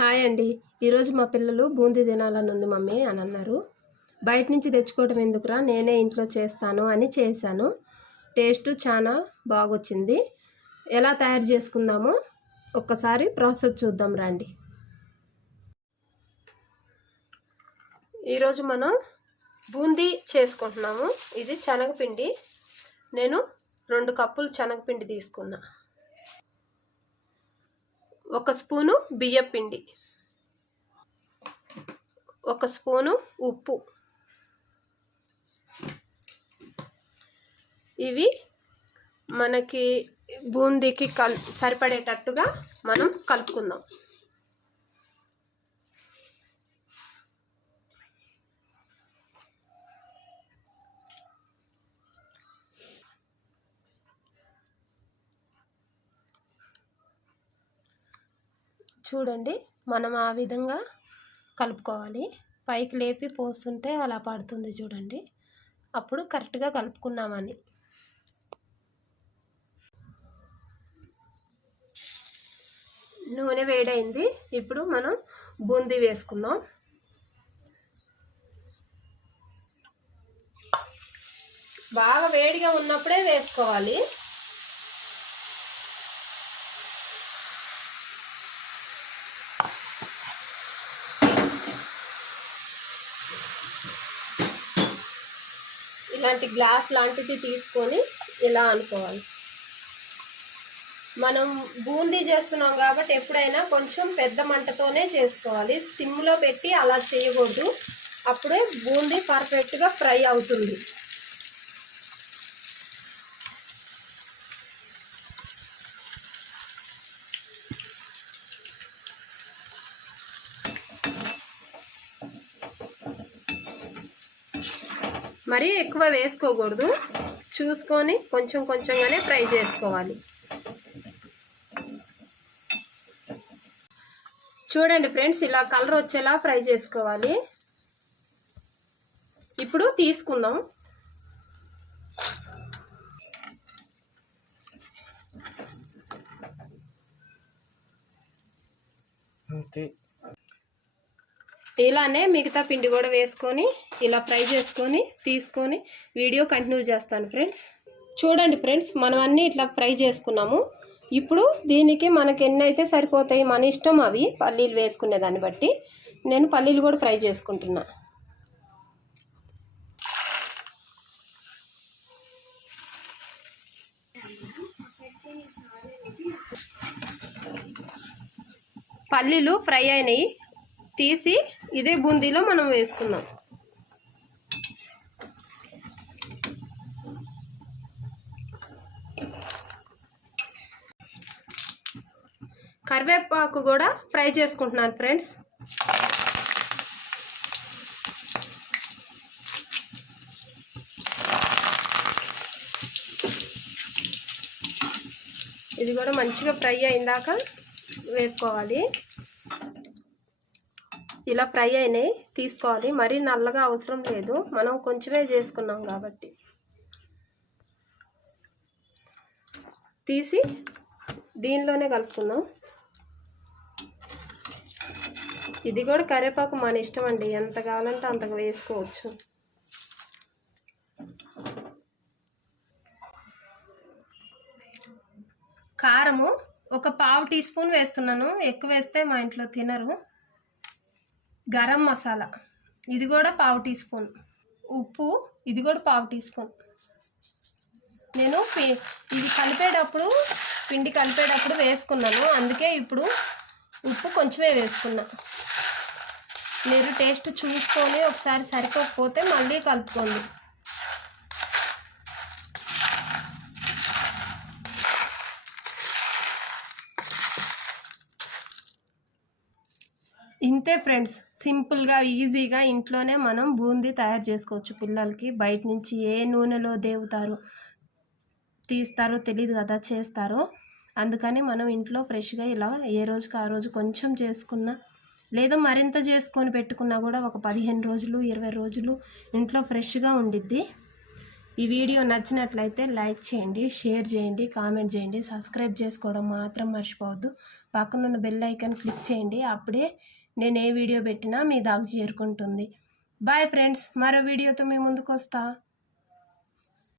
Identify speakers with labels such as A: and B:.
A: Hi అండి. ఈరోజు మా పిల్లలు బూందీ తినాలని ఉంది మమ్మీ అని అన్నారు. బయట నుంచి తెచ్చుకోవడం ఎందుకురా? నేనే ఇంట్లో చేస్తాను అని చేశాను. టేస్ట్ చాలా బాగొచ్చింది. ఎలా తయారు చేసుకుందామో ఒక్కసారి ప్రాసెస్ చూద్దాం రండి. ఈరోజు మనం బూందీ చేసుకుంటున్నాము. ఇది శనగపిండి. నేను రెండు కప్పులు శనగపిండి తీసుకున్నా. ఒక స్పూను బియ్యపిండి ఒక స్పూను ఉప్పు. ఇవి మనకి బూందీకి కల్ సరిపడేటట్టుగా మనం కలుపుకుందాం. చూడండి మనం ఆ విధంగా కలుపుకోవాలి. పైకి లేపి పోస్తుంటే అలా పడుతుంది చూడండి. అప్పుడు కరెక్ట్గా కలుపుకున్నామని. నూనె వేడైంది. ఇప్పుడు మనం బూందీ వేసుకుందాం. బాగా వేడిగా ఉన్నప్పుడే వేసుకోవాలి. ఇలాంటి గ్లాస్ లాంటిది తీసుకొని ఇలా అనుకోవాలి. మనం బూందీ చేస్తున్నాం కాబట్టి ఎప్పుడైనా కొంచెం పెద్ద మంటతోనే చేసుకోవాలి. సిమ్లో పెట్టి అలా చేయకూడదు. అప్పుడే బూందీ పర్ఫెక్ట్గా ఫ్రై అవుతుంది. మరీ ఎక్కువ వేసుకోకూడదు. చూసుకొని కొంచెం కొంచెంగానే ఫ్రై చేసుకోవాలి. చూడండి ఫ్రెండ్స్ ఇలా కలర్ వచ్చేలా ఫ్రై చేసుకోవాలి. ఇప్పుడు తీసుకుందాం.
B: అంతే.
A: ఇలానే మిగతా పిండి కూడా వేసుకొని ఇలా ఫ్రై చేసుకొని తీసుకొని వీడియో కంటిన్యూ చేస్తాను ఫ్రెండ్స్. చూడండి ఫ్రెండ్స్ మనం అన్నీ ఇట్లా ఫ్రై చేసుకున్నాము. ఇప్పుడు దీనికి మనకి ఎన్ని అయితే సరిపోతాయి మన ఇష్టం అవి పల్లీలు వేసుకునే దాన్ని బట్టి నేను పల్లీలు కూడా ఫ్రై చేసుకుంటున్నా. పల్లీలు ఫ్రై అయినాయి. తీసి ఇదే బూందీలో మనం వేసుకుందాం. కరివేపాకు కూడా ఫ్రై చేసుకుంటున్నాను ఫ్రెండ్స్. ఇది కూడా మంచిగా ఫ్రై అయిందాక వేసుకోవాలి ఇలా ఫ్రై అయినాయి తీసుకోవాలి. మరీ నల్లగా అవసరం లేదు. మనం కొంచెమే చేసుకున్నాం కాబట్టి. తీసి దీనిలోనే కలుపుకుందాం. ఇది కూడా కరివేపాకు మన ఇష్టం అండి. ఎంత కావాలంటే అంత వేసుకోవచ్చు. కారము ఒక పావు టీ స్పూన్ వేస్తున్నాను. ఎక్కువ వేస్తే మా ఇంట్లో తినరు. గరం మసాలా. ఇది కూడా పావు టీ స్పూన్. ఉప్పు ఇది కూడా పావు టీ స్పూన్. నేను పి- ఇది కలిపేటప్పుడు పిండి కలిపేటప్పుడు వేసుకున్నాను. అందుకే ఇప్పుడు ఉప్పు కొంచెమే వేసుకున్నా. మీరు టేస్ట్ చూసుకొని ఒకసారి సరిపోకపోతే మళ్ళీ కలుపుకోండి. ఇంతే ఫ్రెండ్స్. సింపుల్గా ఈజీగా ఇంట్లోనే మనం బూందీ తయారు చేసుకోవచ్చు పిల్లలకి. బయట నుంచి ఏ నూనెలో దేవుతారు తీస్తారో తెలియదు కదా చేస్తారో. అందుకని మనం ఇంట్లో ఫ్రెష్గా ఇలా ఏ రోజుకి ఆ రోజు కొంచెం చేసుకున్నా లేదా మరింత చేసుకొని పెట్టుకున్నా కూడా ఒక పదిహేను రోజులు ఇరవై రోజులు ఇంట్లో ఫ్రెష్గా ఉండిద్ది. ఈ వీడియో నచ్చినట్లయితే లైక్ చేయండి షేర్ చేయండి కామెంట్ చేయండి సబ్స్క్రైబ్ చేసుకోవడం మాత్రం మర్చిపోవద్దు. పక్కనున్న బెల్ ఐకాన్ క్లిక్ చేయండి అప్పుడే నేను ఏ వీడియో పెట్టినా మీ దాకా చేరుకుంటుంది. బాయ్ ఫ్రెండ్స్ మరో వీడియోతో మేము ముందుకు వస్తా.